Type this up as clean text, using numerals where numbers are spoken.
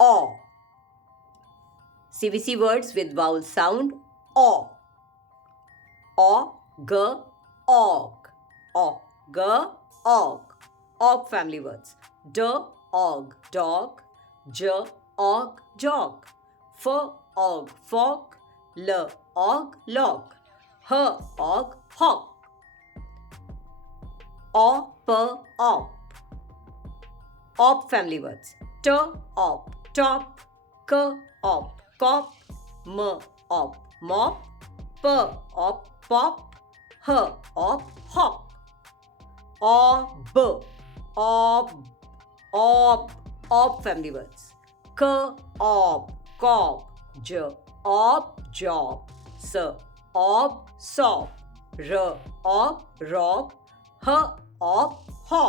aw. CVC words with vowel sound aw. Og, og. Og, og. Og family words. D, og, dog. J, og, jog. F, og, fog. L, og, log. H, og, hog. Op, op. Op family words. T, op, top. K, op, cop. M, op, mop. P, op, pop. H, op, hop. Ob, ob family words. K, ob, cop. J, ob, job. S, ob, sop. R, ob, rob. H, ob, hop.